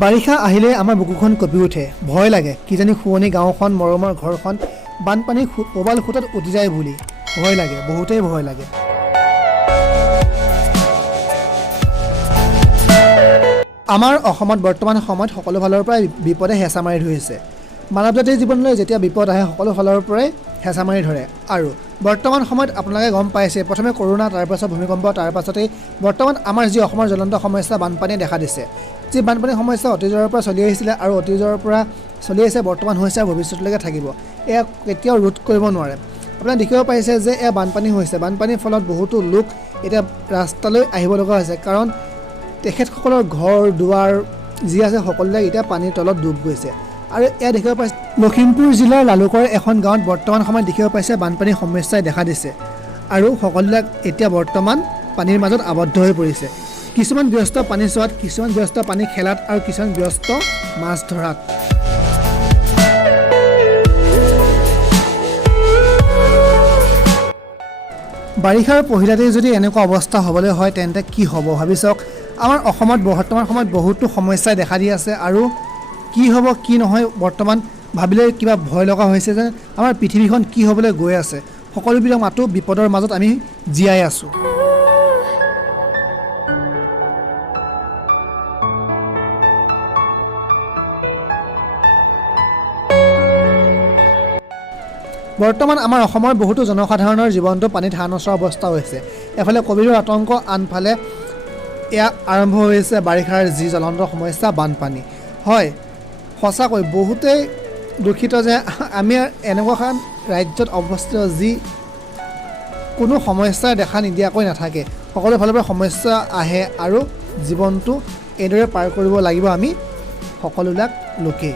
বাৰিষা আহিলে আমাৰ বুকুখন কঁপি উঠে, ভয় লাগে কিজানি শুৱনি গাঁওখন মৰমৰ ঘৰখন বানপানী প্ৰবাল সোঁতত উটি যায় বুলি ভয় লাগে, বহুতেই ভয় লাগে। আমাৰ অসমত বৰ্তমান সময়ত সকলো ফালৰ পৰাই বিপদে হেঁচা মাৰি ধৰিছে। মানৱ জাতিৰ জীৱনলৈ যেতিয়া বিপদ আহে সকলো ফালৰ পৰাই হেঁচা মাৰি ধৰে। আৰু বৰ্তমান সময়ত আপোনালোকে গম পাইছে, প্ৰথমে কৰোণা, তাৰপাছত ভূমিকম্প, তাৰপাছতেই বৰ্তমান আমাৰ যি অসমৰ জ্বলন্ত সমস্যা বানপানীয়ে দেখা দিছে। যি বানপানীৰ সমস্যা অতীজৰ পৰা চলি আহিছিলে আৰু অতীজৰ পৰা চলি আহিছে, বৰ্তমান হৈছে আৰু ভৱিষ্যতলৈকে থাকিব। এয়া কেতিয়াও ৰোধ কৰিব নোৱাৰে। আপোনালোকে দেখিব পাৰিছে যে এয়া বানপানী হৈছে। বানপানীৰ ফলত বহুতো লোক এতিয়া ৰাস্তালৈ আহিব লগা হৈছে, কাৰণ তেখেতসকলৰ ঘৰ দুৱাৰ যি আছে সকলোবিলাক এতিয়া পানীৰ তলত ডুব গৈছে। আৰু এয়া দেখিব পাইছে লখিমপুৰ জিলাৰ লালুকৰ এখন গাঁৱত বৰ্তমান সময়ত দেখিব পাইছে বানপানীৰ সমস্যাই দেখা দিছে আৰু সকলোবিলাক এতিয়া বৰ্তমান পানীৰ মাজত আবদ্ধ হৈ পৰিছে। কিছুমান ব্যস্ত পানী চোৱাত, কিছুমান ব্যস্ত পানী খেলাত আৰু কিছুমান ব্যস্ত মাছ ধৰাত। বাৰিষাৰ পহিলাতেই যদি এনেকুৱা অৱস্থা হ'বলৈ হয় তেন্তে কি হ'ব ভাবি চাওক। আমাৰ অসমত বৰ্তমান সময়ত বহুতো সমস্যাই দেখা দি আছে আৰু কি হ'ব কি নহয় বৰ্তমান ভাবিলে কিবা ভয় লগা হৈছে যে আমাৰ পৃথিৱীখন কি হ'বলৈ গৈ আছে। সকলোবিলাক মাতো বিপদৰ মাজত আমি জীয়াই আছোঁ। বৰ্তমান আমাৰ অসমৰ বহুতো জনসাধাৰণৰ জীৱনটো পানীত হাঁহ নচৰা অৱস্থা হৈছে। এফালে ক'ভিডৰ আতংক, আনফালে এয়া আৰম্ভ হৈছে বাৰিষাৰ যি জ্বলন্ত সমস্যা বানপানী। হয়, সঁচাকৈ বহুতেই দুখিত যে আমি এনেকুৱা এখন ৰাজ্যত অৱস্থিত যি কোনো সমস্যাই দেখা নিদিয়াকৈ নাথাকে। সকলো ফালৰ পৰা সমস্যা আহে আৰু জীৱনটো এইদৰে পাৰ কৰিব লাগিব আমি সকলোবিলাক লোকেই।